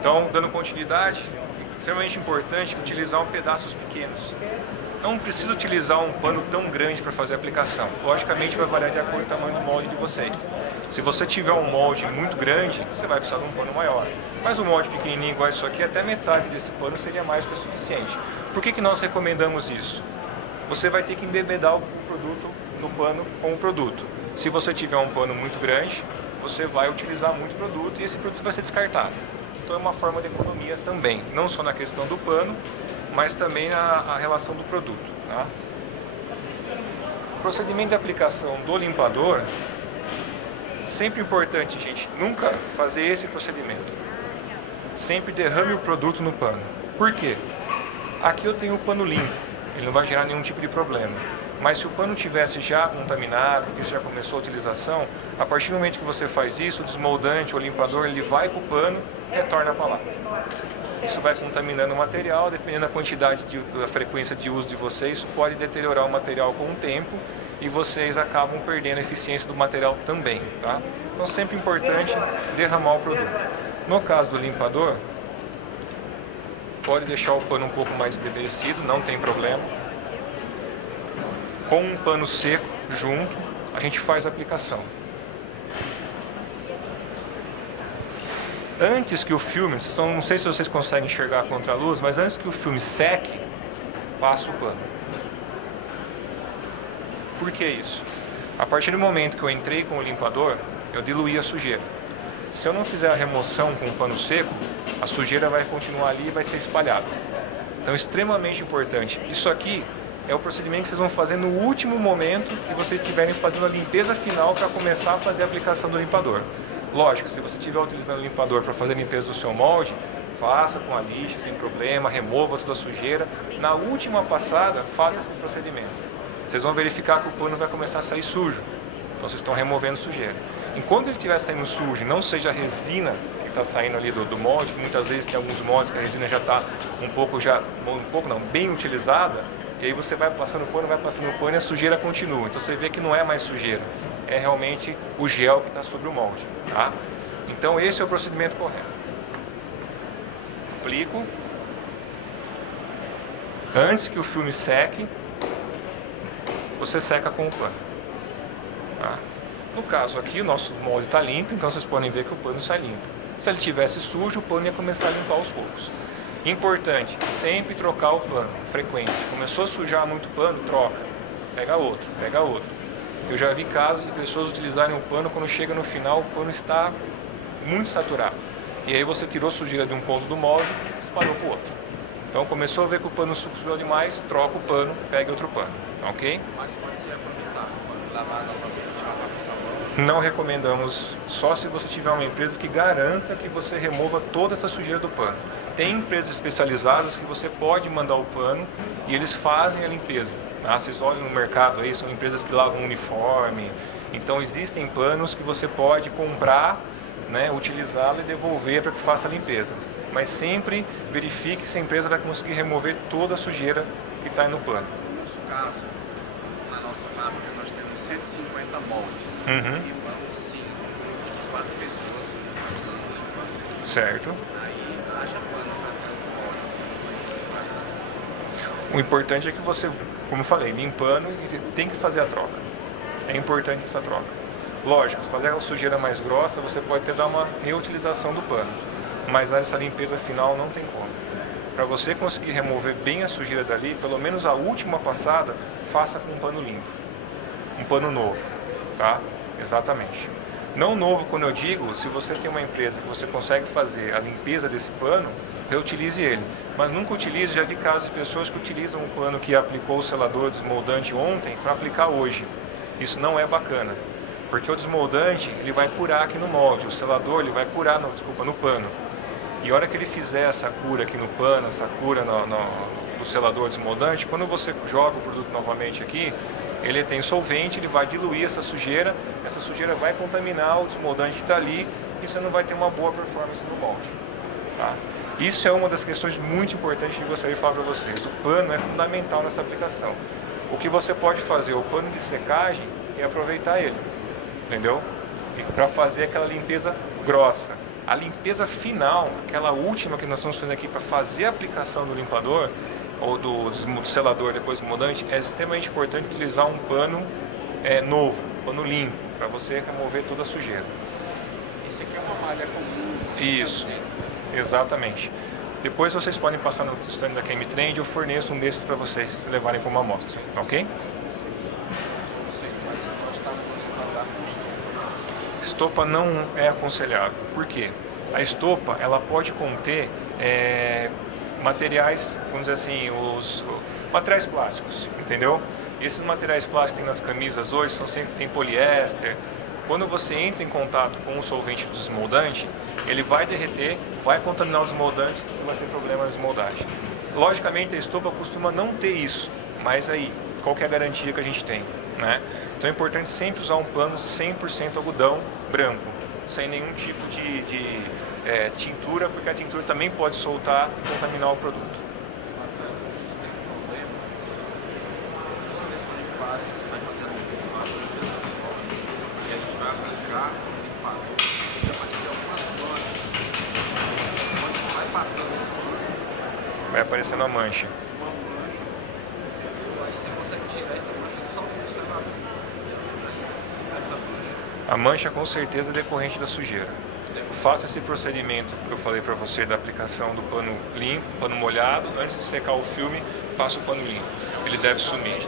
Então, dando continuidade, é extremamente importante utilizar pedaços pequenos. Não precisa utilizar um pano tão grande para fazer a aplicação. Logicamente vai variar de acordo com o tamanho do molde de vocês. Se você tiver um molde muito grande, você vai precisar de um pano maior. Mas um molde pequenininho igual isso aqui, até metade desse pano seria mais que o suficiente. Por que nós recomendamos isso? Você vai ter que embebedar o produto no pano com o produto. Se você tiver um pano muito grande, você vai utilizar muito produto e esse produto vai ser descartado. Então é uma forma de economia também, não só na questão do pano, mas também a relação do produto. Tá? O procedimento de aplicação do limpador, sempre importante, gente, nunca fazer esse procedimento. Sempre derrame o produto no pano. Por quê? Aqui eu tenho o pano limpo, ele não vai gerar nenhum tipo de problema. Mas se o pano tivesse já contaminado, que já começou a utilização, a partir do momento que você faz isso, o desmoldante ou o limpador, ele vai para o pano e retorna para lá. Isso vai contaminando o material, dependendo da quantidade, da frequência de uso de vocês, isso pode deteriorar o material com o tempo e vocês acabam perdendo a eficiência do material também. Tá? Então sempre importante derramar o produto. No caso do limpador, pode deixar o pano um pouco mais embevecido, não tem problema. Com um pano seco junto, a gente faz a aplicação. Antes que o filme, não sei se vocês conseguem enxergar contra a luz, mas antes que o filme seque, passa o pano. Por que isso? A partir do momento que eu entrei com o limpador, eu diluí a sujeira. Se eu não fizer a remoção com o pano seco, a sujeira vai continuar ali e vai ser espalhada. Então, extremamente importante. Isso aqui é o procedimento que vocês vão fazer no último momento que vocês estiverem fazendo a limpeza final para começar a fazer a aplicação do limpador. Lógico, se você estiver utilizando o limpador para fazer a limpeza do seu molde, faça com a lixa, sem problema, remova toda a sujeira. Na última passada, faça esse procedimento. Vocês vão verificar que o pano vai começar a sair sujo. Então vocês estão removendo sujeira. Enquanto ele estiver saindo sujo e não seja a resina que está saindo ali do molde, que muitas vezes tem alguns moldes que a resina já está bem utilizada, e aí você vai passando o pano e a sujeira continua. Então você vê que não é mais sujeira. É realmente o gel que está sobre o molde. Tá? Então esse é o procedimento correto. Aplico. Antes que o filme seque, você seca com o pano. Tá? No caso aqui, o nosso molde está limpo, então vocês podem ver que o pano sai limpo. Se ele tivesse sujo, o pano ia começar a limpar aos poucos. Importante, sempre trocar o pano, frequência. Começou a sujar muito o pano, troca. Pega outro, pega outro. Eu já vi casos de pessoas utilizarem o pano, quando chega no final, o pano está muito saturado. E aí você tirou sujeira de um ponto do molde e espalhou para o outro. Então começou a ver que o pano sujou demais, troca o pano, pega outro pano. Ok? Mas pode ser aproveitado, lavar novamente, lavar com sabão. Não recomendamos, só se você tiver uma empresa que garanta que você remova toda essa sujeira do pano. Tem empresas especializadas que você pode mandar o pano e eles fazem a limpeza. Tá? Vocês olham no mercado aí, são empresas que lavam uniforme. Então existem panos que você pode comprar, né, utilizá-lo e devolver para que faça a limpeza. Mas sempre verifique se a empresa vai conseguir remover toda a sujeira que está aí no pano. No nosso caso, na nossa fábrica, nós temos 150 moldes. Uhum. E vamos assim, 4 pessoas passando. Certo. Aí haja pano para tanto moldes. Isso faz. O importante é que você, como eu falei, limpando, tem que fazer a troca. É importante essa troca. Lógico, fazer aquela sujeira mais grossa, você pode até dar uma reutilização do pano. Mas essa limpeza final não tem como. Para você conseguir remover bem a sujeira dali, pelo menos a última passada, faça com um pano limpo. Um pano novo, tá? Exatamente. Não novo quando eu digo, se você tem uma empresa que você consegue fazer a limpeza desse pano, reutilize ele. Mas nunca utilize, já vi casos de pessoas que utilizam um pano que aplicou o selador desmoldante ontem para aplicar hoje. Isso não é bacana, porque o desmoldante ele vai curar aqui no molde, o selador ele vai curar no pano. E a hora que ele fizer essa cura aqui no pano, essa cura no selador desmoldante, quando você joga o produto novamente aqui, ele tem solvente, ele vai diluir essa sujeira vai contaminar o desmoldante que está ali e você não vai ter uma boa performance no molde. Tá? Isso é uma das questões muito importantes que eu gostaria de falar para vocês. O pano é fundamental nessa aplicação. O que você pode fazer, o pano de secagem, é aproveitar ele, entendeu? Para fazer aquela limpeza grossa. A limpeza final, aquela última que nós estamos fazendo aqui para fazer a aplicação do limpador, ou do selador depois do desmoldante, é extremamente importante utilizar um pano novo, um pano limpo, para você remover toda a sujeira. Isso aqui é uma malha comum. Isso, exatamente. Depois vocês podem passar no stand da Chemitrend, eu forneço um desses para vocês levarem como amostra, ok? Estopa não é aconselhável. Por quê? A estopa ela pode conter materiais, vamos dizer assim, os materiais plásticos, entendeu? Esses materiais plásticos que tem nas camisas hoje são sempre tem poliéster. Quando você entra em contato com o solvente do desmoldante, ele vai derreter, vai contaminar o desmoldante, você vai ter problema na desmoldagem. Logicamente a estopa costuma não ter isso, mas aí, qual que é a garantia que a gente tem, né? Então é importante sempre usar um pano 100% algodão branco, sem nenhum tipo de tintura, porque a tintura também pode soltar e contaminar o produto. Vai aparecendo a mancha. A mancha com certeza é decorrente da sujeira. Faça esse procedimento que eu falei para você da aplicação do pano limpo, pano molhado, antes de secar o filme, passa o pano limpo. Ele deve sumir.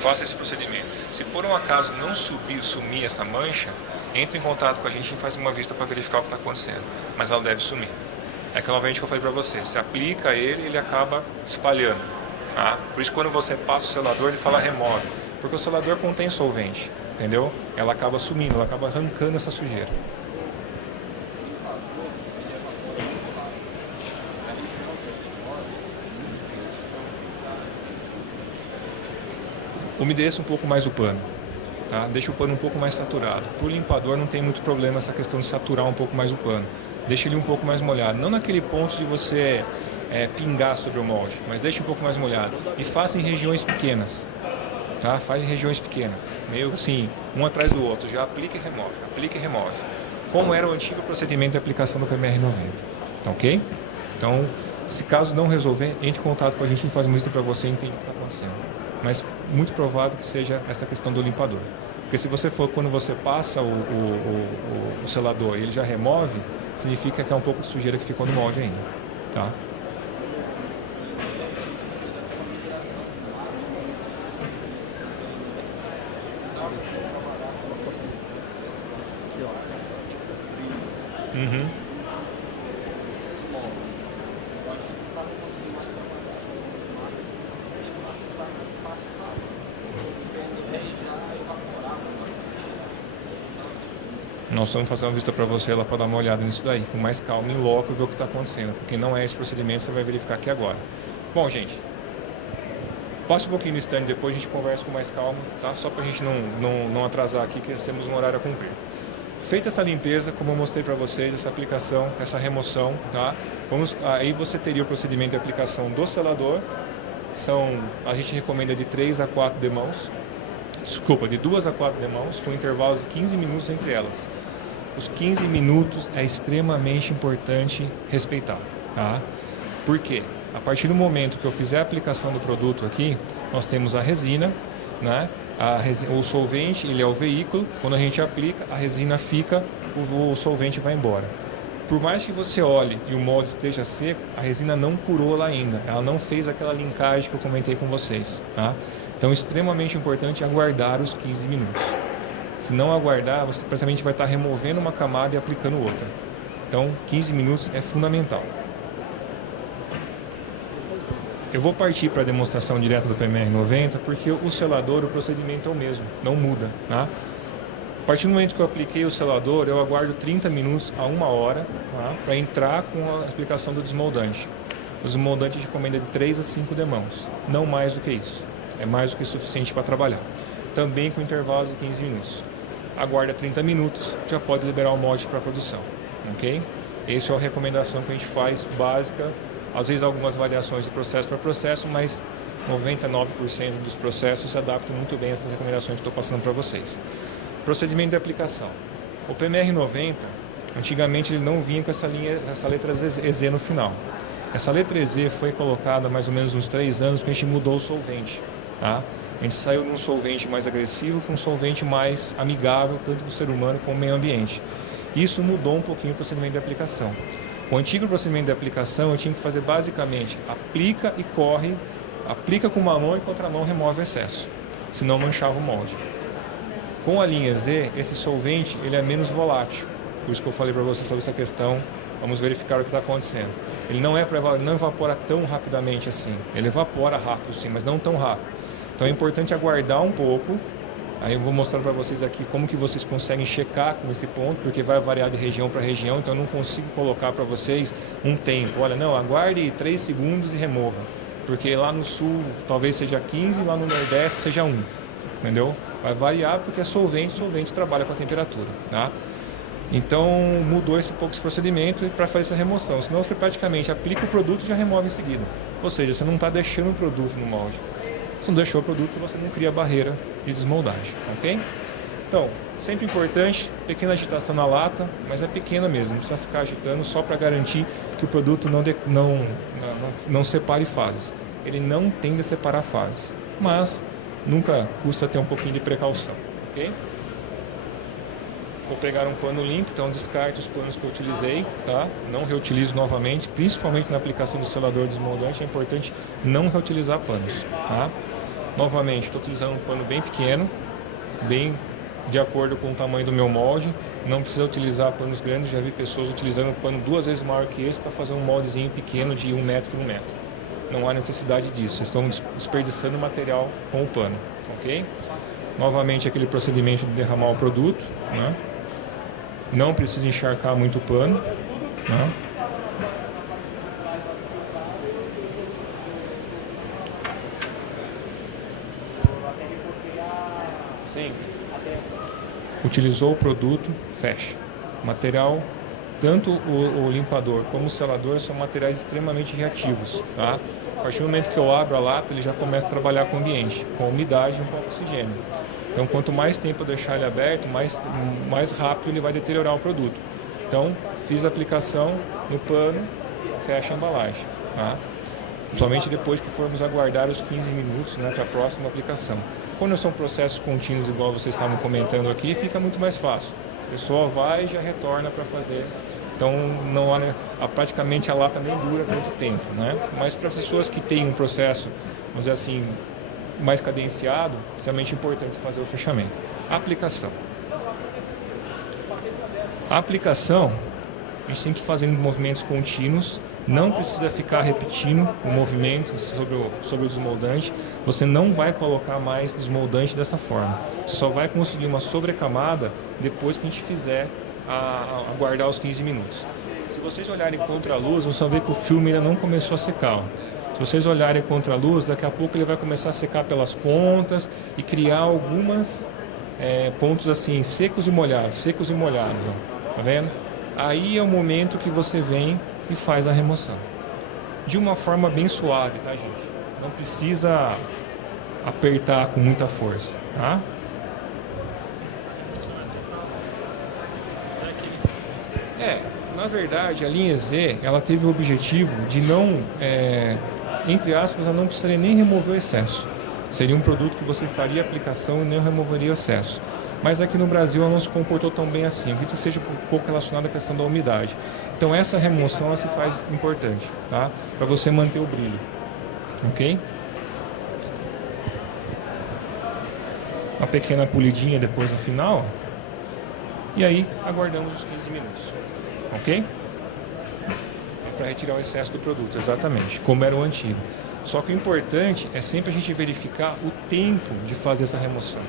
Faça esse procedimento. Se por um acaso não sumir essa mancha, entre em contato com a gente e faz uma vista para verificar o que está acontecendo. Mas ela deve sumir. É que novamente que eu falei para você, se aplica ele, ele acaba espalhando. Tá? Por isso quando você passa o selador, ele fala remove. Porque o selador contém solvente, entendeu? Ela acaba sumindo, ela acaba arrancando essa sujeira. Umedeça um pouco mais o pano, tá? Deixa o pano um pouco mais saturado. Para o limpador não tem muito problema essa questão de saturar um pouco mais o pano. Deixa ele um pouco mais molhado, não naquele ponto de você pingar sobre o molde, mas deixa um pouco mais molhado. E faça em regiões pequenas. Tá? Faz em regiões pequenas, meio assim, um atrás do outro, já aplica e remove, como era o antigo procedimento de aplicação do PMR-90, ok? Então, se caso não resolver, entre em contato com a gente e faz uma lista para você e entende o que está acontecendo, mas muito provável que seja essa questão do limpador, porque se você for, quando você passa o selador e ele já remove, significa que é um pouco de sujeira que ficou no molde ainda, tá? Uhum. Nós vamos fazer uma visita para você lá para dar uma olhada nisso daí, com mais calma, em loco, ver o que está acontecendo, porque não é esse procedimento, você vai verificar aqui agora. Bom, gente, passe um pouquinho no stand, depois a gente conversa com mais calma, tá? Só para a gente não atrasar aqui, que nós temos um horário a cumprir. Feita essa limpeza, como eu mostrei para vocês, essa aplicação, essa remoção, tá? Aí você teria o procedimento de aplicação do selador, a gente recomenda de 3 a 4 demãos, de 2 a 4 demãos, com intervalos de 15 minutos entre elas. Os 15 minutos é extremamente importante respeitar, tá? Por quê? A partir do momento que eu fizer a aplicação do produto aqui, nós temos a resina, né? O solvente, ele é o veículo, quando a gente aplica, a resina fica, o solvente vai embora. Por mais que você olhe e o molde esteja seco, a resina não curou lá ainda, ela não fez aquela linkagem que eu comentei com vocês, tá? Então, é extremamente importante aguardar os 15 minutos. Se não aguardar, você praticamente vai estar removendo uma camada e aplicando outra. Então, 15 minutos é fundamental. Eu vou partir para a demonstração direta do PMR-90, porque o selador, o procedimento é o mesmo, não muda, tá? A partir do momento que eu apliquei o selador, eu aguardo 30 minutos a 1 hora, tá? Para entrar com a aplicação do desmoldante. O desmoldante recomenda de 3 a 5 demãos, não mais do que isso. É mais do que suficiente para trabalhar. Também com intervalos de 15 minutos. Aguarda 30 minutos, já pode liberar o molde para a produção, ok? Essa é a recomendação que a gente faz, básica. Às vezes algumas variações de processo para processo, mas 99% dos processos se adaptam muito bem a essas recomendações que estou passando para vocês. Procedimento de aplicação. O PMR90, antigamente ele não vinha com essa letra EZ no final. Essa letra EZ foi colocada há mais ou menos uns 3 anos, porque a gente mudou o solvente. Tá? A gente saiu de um solvente mais agressivo para um solvente mais amigável, tanto para o ser humano como para o meio ambiente. Isso mudou um pouquinho o procedimento de aplicação. O antigo procedimento de aplicação eu tinha que fazer basicamente aplica e corre, aplica com uma mão e com outra mão remove o excesso, senão manchava o molde. Com a linha Z, esse solvente ele é menos volátil, por isso que eu falei para você sobre essa questão, vamos verificar o que está acontecendo. Ele não evapora tão rapidamente assim, ele evapora rápido sim, mas não tão rápido. Então é importante aguardar um pouco. Aí eu vou mostrar para vocês aqui como que vocês conseguem checar com esse ponto, porque vai variar de região para região, então eu não consigo colocar para vocês um tempo. Olha, não, aguarde 3 segundos e remova, porque lá no sul talvez seja 15, lá no nordeste seja 1, entendeu? Vai variar porque é solvente trabalha com a temperatura, tá? Então mudou esse pouco esse procedimento para fazer essa remoção, senão você praticamente aplica o produto e já remove em seguida. Ou seja, você não está deixando o produto no molde. Se não deixou o produto, você não cria barreira de desmoldagem, ok? Então, sempre importante, pequena agitação na lata, mas é pequena mesmo, não precisa ficar agitando só para garantir que o produto não separe fases. Ele não tende a separar fases, mas nunca custa ter um pouquinho de precaução, ok? Vou pegar um pano limpo, então descarte os panos que eu utilizei, tá? Não reutilizo novamente, principalmente na aplicação do selador desmoldante, é importante não reutilizar panos, tá? Novamente, estou utilizando um pano bem pequeno, bem de acordo com o tamanho do meu molde, não precisa utilizar panos grandes, já vi pessoas utilizando um pano 2 vezes maior que esse para fazer um moldezinho pequeno de 1 metro por 1 metro. Não há necessidade disso, vocês estão desperdiçando material com o pano, ok? Novamente aquele procedimento de derramar o produto, né? Não precisa encharcar muito o pano, né? Sim. Utilizou o produto, fecha. Material, tanto o limpador como o selador são materiais extremamente reativos, tá? A partir do momento que eu abro a lata, ele já começa a trabalhar com o ambiente, com a umidade e com o oxigênio. Então, quanto mais tempo eu deixar ele aberto, mais rápido ele vai deteriorar o produto. Então, fiz a aplicação no pano, fecha a embalagem, tá? Somente depois que formos aguardar os 15 minutos, né, para a próxima aplicação. Quando são processos contínuos, igual vocês estavam comentando aqui, fica muito mais fácil. A pessoa vai e já retorna para fazer. Então, não há, praticamente a lata nem dura muito tempo, né? Mas para as pessoas que têm um processo, vamos dizer assim, mais cadenciado, é extremamente importante fazer o fechamento. Aplicação. A aplicação, a gente tem que fazer em movimentos contínuos, não precisa ficar repetindo o movimento sobre o desmoldante, você não vai colocar mais desmoldante dessa forma. Você só vai conseguir uma sobrecamada depois que a gente fizer aguardar os 15 minutos. Se vocês olharem contra a luz, vocês vão ver que o filme ainda não começou a secar. Ó. Se vocês olharem contra a luz, daqui a pouco ele vai começar a secar pelas pontas e criar algumas pontos assim, secos e molhados, ó. Tá vendo? Aí é o momento que você vem e faz a remoção. De uma forma bem suave, tá, gente? Não precisa apertar com muita força, tá? Na verdade, a linha Z, ela teve o objetivo de não, entre aspas, ela não precisaria nem remover o excesso. Seria um produto que você faria a aplicação e não removeria o excesso. Mas aqui no Brasil ela não se comportou tão bem assim, acredito que seja um pouco relacionado à questão da umidade. Então essa remoção ela se faz importante, tá? Para você manter o brilho, ok? Uma pequena polidinha depois no final, e aí aguardamos os 15 minutos, ok? Para retirar o excesso do produto, exatamente, como era o antigo. Só que o importante é sempre a gente verificar o tempo de fazer essa remoção.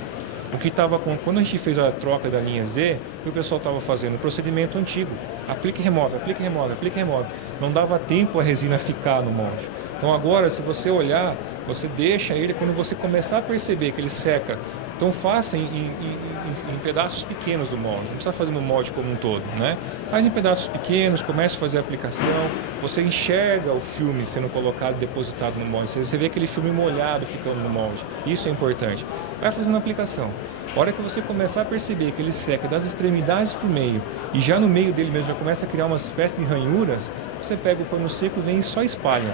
O que estava quando a gente fez a troca da linha Z, o que o pessoal estava fazendo? O procedimento antigo. Aplica e remove, aplica e remove, aplica e remove. Não dava tempo a resina ficar no molde. Então agora, se você olhar, você deixa ele, quando você começar a perceber que ele seca, então faça em pedaços pequenos do molde. Não precisa fazer no molde como um todo, né? Faz em pedaços pequenos, comece a fazer a aplicação. Você enxerga o filme sendo colocado, depositado no molde. Você vê aquele filme molhado ficando no molde. Isso é importante. Vai fazendo a aplicação. A hora que você começar a perceber que ele seca das extremidades para o meio e já no meio dele mesmo já começa a criar uma espécie de ranhuras, você pega o pano seco, vem e só espalha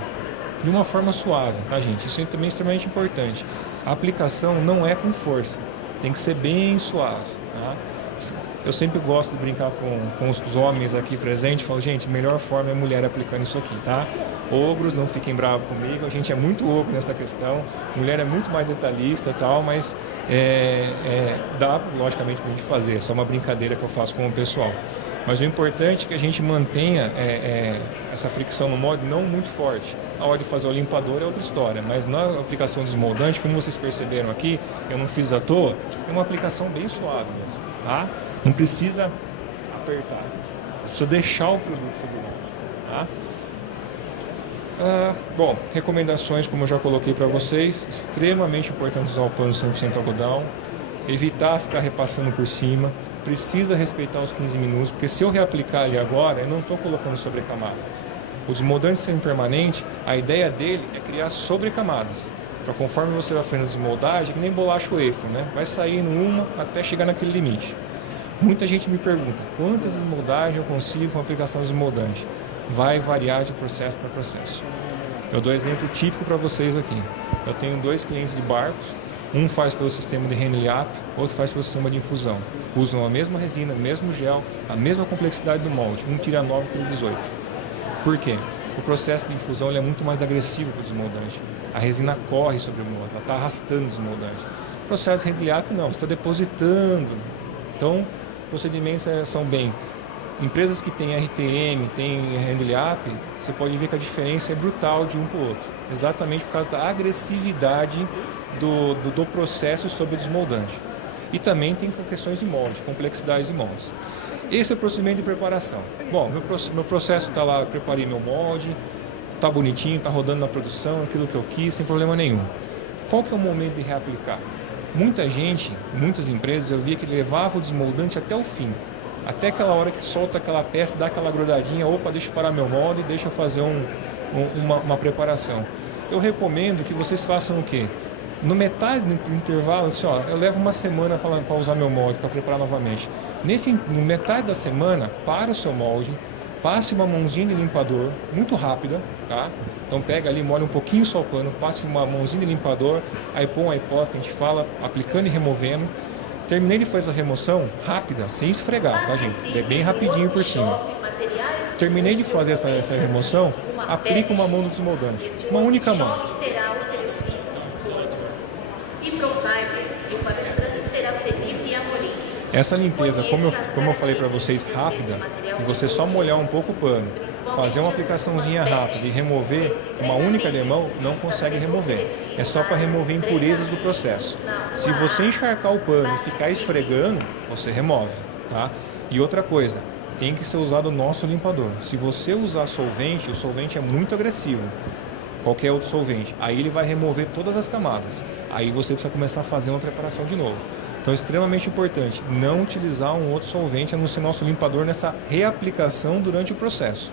de uma forma suave, tá, gente? Isso é também extremamente importante. A aplicação não é com força, tem que ser bem suave, tá? Eu sempre gosto de brincar com os homens aqui presentes, falo, gente, melhor forma é a mulher aplicando isso aqui, tá? Ogros, não fiquem bravos comigo, a gente é muito ogro nessa questão, mulher é muito mais detalhista e tal, mas dá, logicamente, pra gente fazer, é só uma brincadeira que eu faço com o pessoal. Mas o importante é que a gente mantenha essa fricção no molde não muito forte. A hora de fazer o limpador é outra história, mas na aplicação desmoldante, como vocês perceberam aqui, eu não fiz à toa, é uma aplicação bem suave mesmo, tá? Não precisa apertar, precisa deixar o produto sobre o molde, tá? Bom, recomendações, como eu já coloquei para vocês, extremamente importante usar o pano 100% algodão, evitar ficar repassando por cima, precisa respeitar os 15 minutos, porque se eu reaplicar ele agora, eu não estou colocando sobrecamadas. O desmoldante semi-permanente, a ideia dele é criar sobrecamadas, para conforme você vai fazendo a desmoldagem, que nem bolacha wafer, né? Vai saindo uma até chegar naquele limite. Muita gente me pergunta, quantas desmoldagens eu consigo com a aplicação desmoldante? Vai variar de processo para processo. Eu dou exemplo típico para vocês aqui. Eu tenho 2 clientes de barcos, um faz pelo sistema de Henley-App, outro faz pelo sistema de infusão. Usam a mesma resina, o mesmo gel, a mesma complexidade do molde, um tira 9 e tira 18. Por quê? O processo de infusão ele é muito mais agressivo que o desmoldante. A resina corre sobre o molde, ela está arrastando o desmoldante. O processo de Henley-App não, você está depositando. Então, procedimentos são bem. Empresas que têm RTM, têm Henley-App, você pode ver que a diferença é brutal de um para o outro. Exatamente por causa da agressividade do processo sobre o desmoldante. E também tem questões de molde, complexidades de moldes. Esse é o procedimento de preparação. Bom, meu processo está lá, eu preparei meu molde, está bonitinho, está rodando na produção, aquilo que eu quis, sem problema nenhum. Qual que é o momento de reaplicar? Muita gente, muitas empresas, eu via que levava o desmoldante até o fim. Até aquela hora que solta aquela peça, dá aquela grudadinha, opa, deixa eu parar meu molde, deixa eu fazer uma preparação. Eu recomendo que vocês façam o quê? No metade do intervalo, assim, ó, eu levo uma semana para usar meu molde, para preparar novamente. No metade da semana, para o seu molde, passe uma mãozinha de limpador, muito rápida, tá? Então pega ali, molha um pouquinho só o pano, passe uma mãozinha de limpador, aí põe a hipótese que a gente fala, aplicando e removendo. Terminei de fazer a remoção rápida, sem esfregar, tá, gente? É bem rapidinho por cima. Terminei de fazer essa remoção, aplico uma mão no desmoldante, uma única mão. Essa limpeza, como eu falei para vocês, rápida, e você só molhar um pouco o pano, fazer uma aplicaçãozinha rápida e remover uma única demão, não consegue remover. É só para remover impurezas do processo. Se você encharcar o pano e ficar esfregando, você remove, tá? E outra coisa, tem que ser usado o nosso limpador. Se você usar solvente, o solvente é muito agressivo. Qualquer outro solvente. Aí ele vai remover todas as camadas. Aí você precisa começar a fazer uma preparação de novo. Então é extremamente importante não utilizar um outro solvente a não ser nosso limpador nessa reaplicação durante o processo.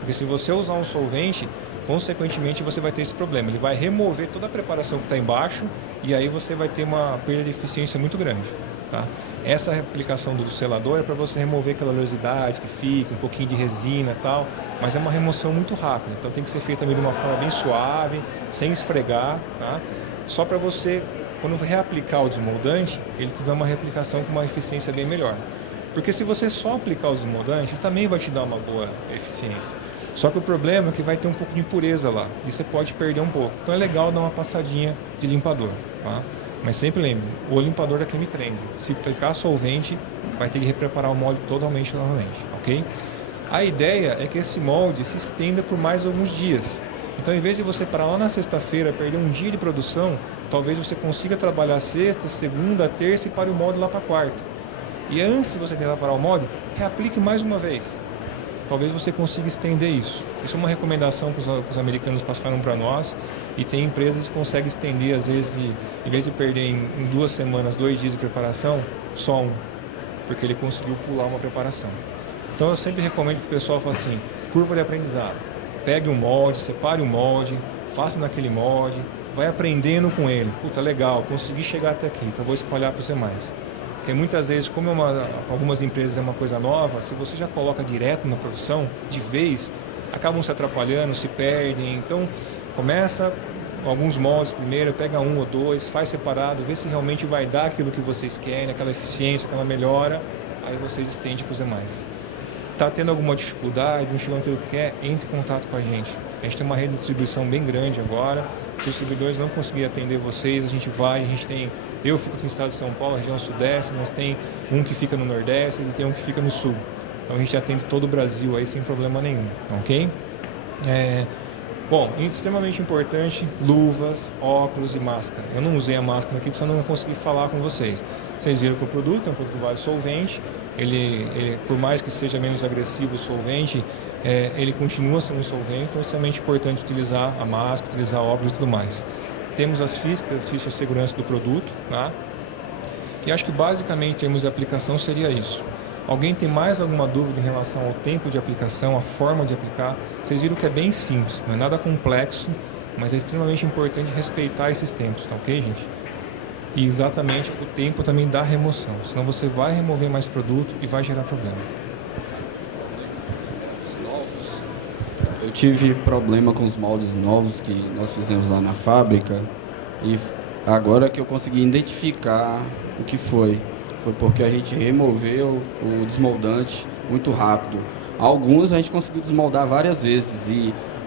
Porque se você usar um solvente, consequentemente você vai ter esse problema. Ele vai remover toda a preparação que está embaixo e aí você vai ter uma perda de eficiência muito grande. Tá? Essa aplicação do selador é para você remover aquela oleosidade que fica, um pouquinho de resina e tal, mas é uma remoção muito rápida. Então tem que ser feita de uma forma bem suave, sem esfregar, tá? Só para você, quando reaplicar o desmoldante, ele tiver uma reaplicação com uma eficiência bem melhor. Porque se você só aplicar o desmoldante, ele também vai te dar uma boa eficiência. Só que o problema é que vai ter um pouco de impureza lá, e você pode perder um pouco. Então é legal dar uma passadinha de limpador, tá? Mas sempre lembre, o limpador é quem me treme. Se aplicar solvente, vai ter que repreparar o molde totalmente novamente, ok? A ideia é que esse molde se estenda por mais alguns dias. Então, em vez de você parar lá na sexta-feira, perder um dia de produção, talvez você consiga trabalhar sexta, segunda, terça e pare o molde lá para quarta. E antes de você tentar parar o molde, reaplique mais uma vez. Talvez você consiga estender isso. Isso é uma recomendação que os americanos passaram para nós, e tem empresas que conseguem estender, às vezes, em vez de perder em 2 semanas, 2 dias de preparação, só um, porque ele conseguiu pular uma preparação. Então eu sempre recomendo que o pessoal faça assim, curva de aprendizado. Pegue um molde, separe o molde, faça naquele molde, vai aprendendo com ele. Puta, legal, consegui chegar até aqui, então vou espalhar para os demais. Porque muitas vezes, como algumas empresas é uma coisa nova, se você já coloca direto na produção, de vez, acabam se atrapalhando, se perdem. Então, começa alguns moldes primeiro, pega um ou dois, faz separado, vê se realmente vai dar aquilo que vocês querem, aquela eficiência, aquela melhora, aí vocês estendem para os demais. Está tendo alguma dificuldade, não chegou naquilo que quer, entre em contato com a gente. A gente tem uma rede de distribuição bem grande agora. Se os distribuidores não conseguirem atender vocês, a gente tem, eu fico aqui no estado de São Paulo, região sudeste, mas tem um que fica no nordeste e tem um que fica no sul. Então a gente atende todo o Brasil aí sem problema nenhum, ok? Bom, extremamente importante, luvas, óculos e máscara. Eu não usei a máscara aqui porque eu não consegui falar com vocês. Vocês viram que o produto é um produto vários solvente, ele, por mais que seja menos agressivo o solvente, ele continua sendo um solvente, então é extremamente importante utilizar a máscara, utilizar óculos e tudo mais. Temos as fichas de segurança do produto, tá? E acho que basicamente em termos de aplicação seria isso. Alguém tem mais alguma dúvida em relação ao tempo de aplicação, a forma de aplicar? Vocês viram que é bem simples, não é nada complexo, mas é extremamente importante respeitar esses tempos, tá ok, gente? E exatamente o tempo também da remoção, senão você vai remover mais produto e vai gerar problema. Eu tive problema com os moldes novos que nós fizemos lá na fábrica e agora que eu consegui identificar o que foi porque a gente removeu o desmoldante muito rápido. Alguns a gente conseguiu desmoldar várias vezes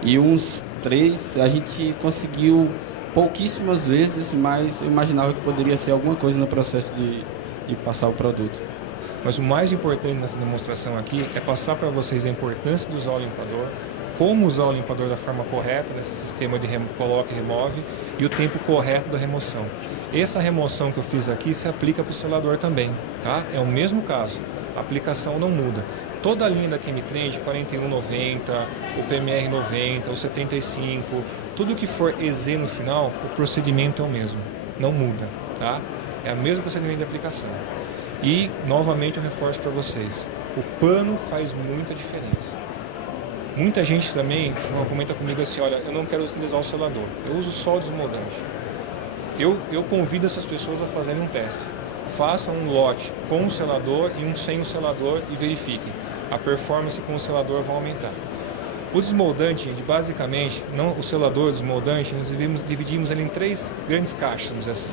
e uns 3 a gente conseguiu pouquíssimas vezes, mas eu imaginava que poderia ser alguma coisa no processo de passar o produto. Mas o mais importante nessa demonstração aqui é passar para vocês a importância de usar o limpador, como usar o limpador da forma correta, nesse sistema de coloca e remove, e o tempo correto da remoção. Essa remoção que eu fiz aqui se aplica para o selador também, tá? É o mesmo caso, a aplicação não muda. Toda a linha da Chemitrend, 4190, o PMR 90, o 75, tudo que for EZ no final, o procedimento é o mesmo, não muda, tá? É o mesmo procedimento de aplicação. E, novamente, eu reforço para vocês, o pano faz muita diferença. Muita gente também comenta comigo assim, olha, eu não quero utilizar o selador, eu uso só o desmoldante. Eu convido essas pessoas a fazerem um teste. Façam um lote com o selador e um sem o selador e verifiquem. A performance com o selador vai aumentar. O desmoldante, basicamente, o selador, o desmoldante, nós dividimos ele em 3 grandes caixas, vamos dizer assim.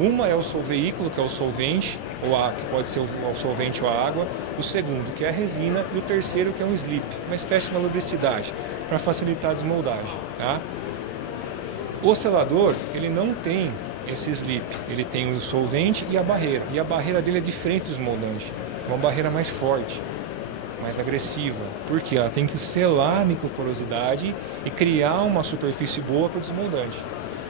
Uma é o solveículo, que é o solvente, que pode ser o solvente ou a água. O segundo, que é a resina. E o terceiro, que é um slip, uma espécie de uma lubricidade, para facilitar a desmoldagem. Tá? O selador, ele não tem esse slip, ele tem o solvente e a barreira. E a barreira dele é diferente do desmoldante, é uma barreira mais forte, mais agressiva. Porque ela tem que selar a microporosidade e criar uma superfície boa para o desmoldante.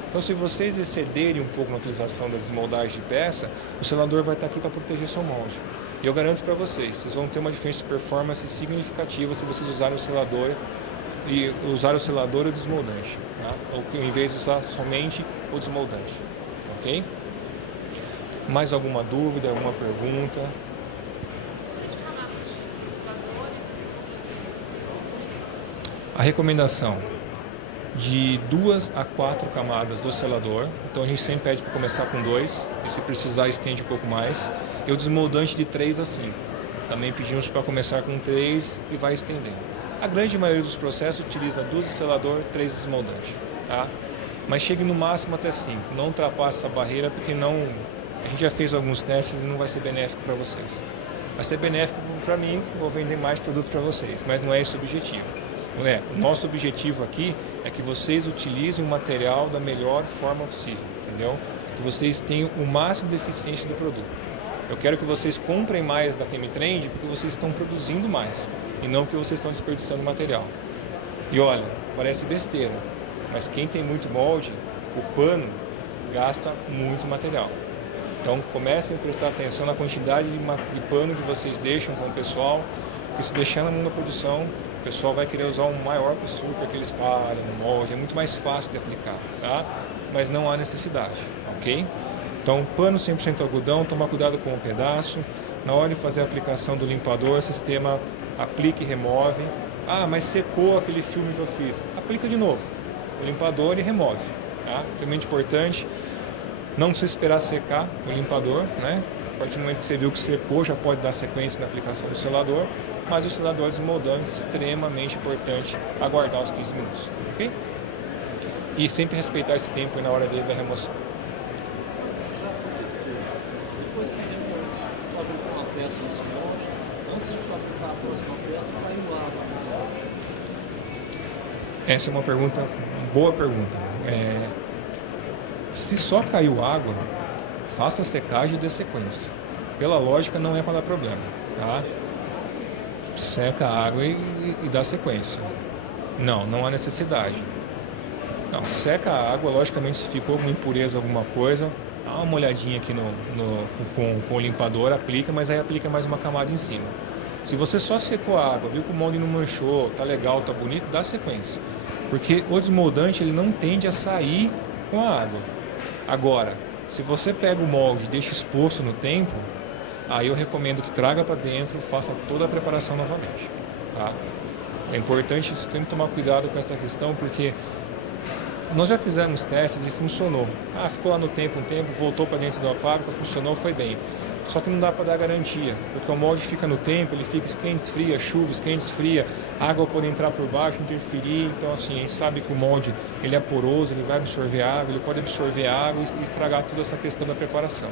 Então, se vocês excederem um pouco na utilização das desmoldagens de peça, o selador vai estar aqui para proteger seu molde. E eu garanto para vocês vão ter uma diferença de performance significativa se vocês usarem o selador e o desmoldante, tá? Ou em vez de usar somente o desmoldante, ok? Mais alguma dúvida, alguma pergunta? A recomendação de 2 a 4 camadas do selador, então a gente sempre pede para começar com 2 e se precisar estende um pouco mais, e o desmoldante de 3 a 5. Também pedimos para começar com 3 e vai estendendo. A grande maioria dos processos utiliza 2 de selador, 3 de desmoldante, tá? Mas chegue no máximo até 5, não ultrapasse essa barreira porque a gente já fez alguns testes e não vai ser benéfico para vocês. Vai ser benéfico para mim, vou vender mais produto para vocês, mas não é esse o objetivo. O nosso objetivo aqui é que vocês utilizem o material da melhor forma possível, entendeu? Que vocês tenham o máximo de eficiência do produto. Eu quero que vocês comprem mais da Chemitrend porque vocês estão produzindo mais e não que vocês estão desperdiçando material. E olha, parece besteira, mas quem tem muito molde, o pano gasta muito material. Então comecem a prestar atenção na quantidade de pano que vocês deixam com o pessoal, porque se deixar na mão da produção, o pessoal vai querer usar o maior possível para que eles parem no molde, é muito mais fácil de aplicar, tá? Mas não há necessidade, ok? Então, pano 100% algodão, tomar cuidado com o pedaço. Na hora de fazer a aplicação do limpador, sistema aplica e remove. Ah, mas secou aquele filme que eu fiz. Aplica de novo o limpador e remove, tá? Extremamente importante. Não precisa esperar secar o limpador, né? A partir do momento que você viu que secou, já pode dar sequência na aplicação do selador, mas o selador desmoldante é extremamente importante aguardar os 15 minutos, ok? E sempre respeitar esse tempo na hora da remoção. Depois que fabricou uma peça no molde, antes de fabricar a próxima peça, caiu água. Essa é uma pergunta, boa pergunta. Se só caiu água, faça a secagem e dê sequência. Pela lógica, não é para dar problema, tá? Seca a água e dá sequência. Não há necessidade. Não, seca a água, logicamente se ficou com impureza alguma coisa, dá uma olhadinha aqui com o limpador, aplica, mas aí aplica mais uma camada em cima. Se você só secou a água, viu que o molde não manchou, tá legal, tá bonito, dá sequência. Porque o desmoldante ele não tende a sair com a água. Agora, se você pega o molde e deixa exposto no tempo, aí eu recomendo que traga para dentro, faça toda a preparação novamente. Tá? É importante, você tem que tomar cuidado com essa questão, porque nós já fizemos testes e funcionou. Ficou lá no tempo, voltou para dentro da fábrica, funcionou, foi bem. Só que não dá para dar garantia, porque o molde fica no tempo, ele fica esquenta, esfria, chuva, esquenta, esfria, a água pode entrar por baixo, interferir. Então, assim, a gente sabe que o molde ele é poroso, ele vai absorver água, ele pode absorver água e estragar toda essa questão da preparação.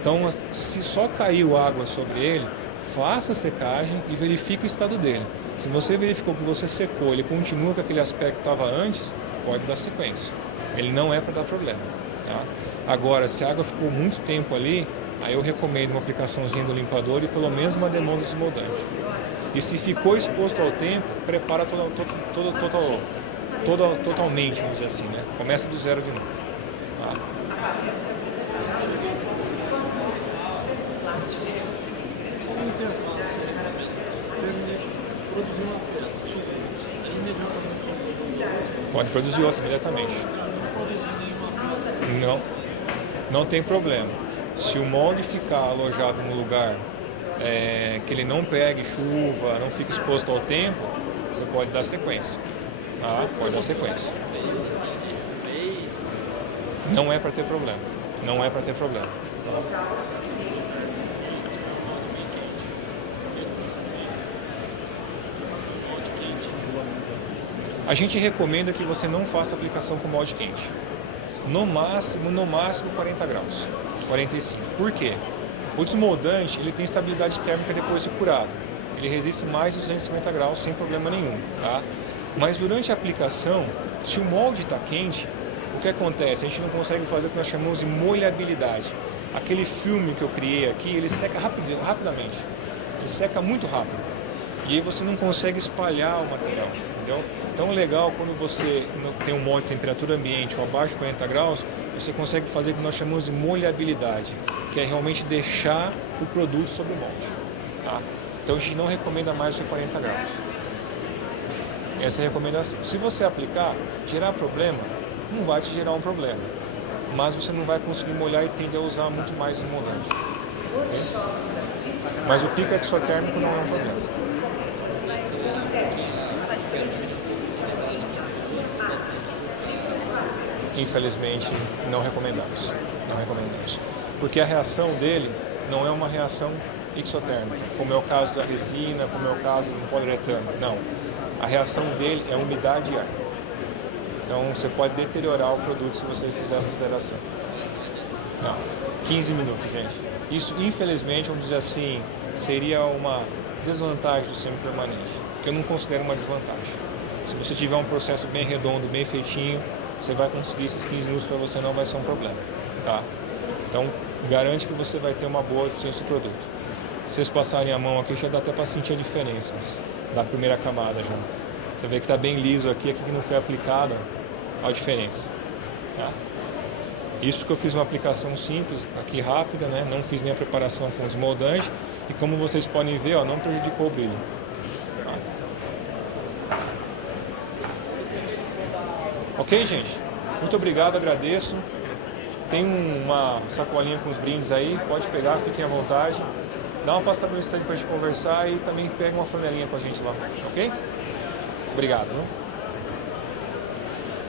Então, se só caiu água sobre ele, faça a secagem e verifique o estado dele. Se você verificou que você secou, ele continua com aquele aspecto que estava antes, pode dar sequência. Ele não é para dar problema. Tá? Agora, se a água ficou muito tempo ali, aí eu recomendo uma aplicaçãozinha do limpador e pelo menos uma demão do desmoldante. E se ficou exposto ao tempo, prepara totalmente, vamos dizer assim, né? Começa do zero de novo. Tá? Pode produzir outra imediatamente. Não tem problema. Se o molde ficar alojado no lugar que ele não pegue chuva, não fique exposto ao tempo, você pode dar sequência. Tá? Pode dar sequência. Não é para ter problema. Não é para ter problema. Tá? A gente recomenda que você não faça aplicação com molde quente. No máximo 40 graus. 45. Por quê? O desmoldante ele tem estabilidade térmica depois de curado. Ele resiste mais de 250 graus sem problema nenhum. Tá? Mas durante a aplicação, se o molde está quente, o que acontece? A gente não consegue fazer o que nós chamamos de molhabilidade. Aquele filme que eu criei aqui, ele seca rapidamente. Ele seca muito rápido. E aí você não consegue espalhar o material. Entendeu? Então é legal quando você tem um molde de temperatura ambiente ou abaixo de 40 graus, você consegue fazer o que nós chamamos de molhabilidade, que é realmente deixar o produto sobre o molde. Tá? Então a gente não recomenda mais de 40 graus. Essa é a recomendação. Se você aplicar, gerar problema, não vai te gerar um problema. Mas você não vai conseguir molhar e tende a usar muito mais desmoldante. Okay? Mas o pico exotérmico não é um problema. Infelizmente, não recomendamos. Não recomendamos. Porque a reação dele não é uma reação exotérmica, como é o caso da resina, como é o caso do poliuretano. Não. A reação dele é umidade e ar. Então, você pode deteriorar o produto se você fizer essa aceleração. Não. 15 minutos, gente. Isso, infelizmente, vamos dizer assim, seria uma desvantagem do semi-permanente, que eu não considero uma desvantagem. Se você tiver um processo bem redondo, bem feitinho, você vai conseguir esses 15 minutos para você, não vai ser um problema. Tá? Então, garante que você vai ter uma boa eficiência do produto. Se vocês passarem a mão aqui, já dá até para sentir a diferença da primeira camada já. Você vê que está bem liso aqui que não foi aplicado, olha a diferença. Tá? Isso porque eu fiz uma aplicação simples, aqui rápida, né? Não fiz nem a preparação com desmoldante e como vocês podem ver, ó, não prejudicou o brilho. Tá? Ok, gente? Muito obrigado, agradeço. Tem uma sacolinha com os brindes aí, pode pegar, fiquem à vontade. Dá uma passada no instante para a gente conversar e também pega uma flanelinha com a gente lá, ok? Obrigado. Né?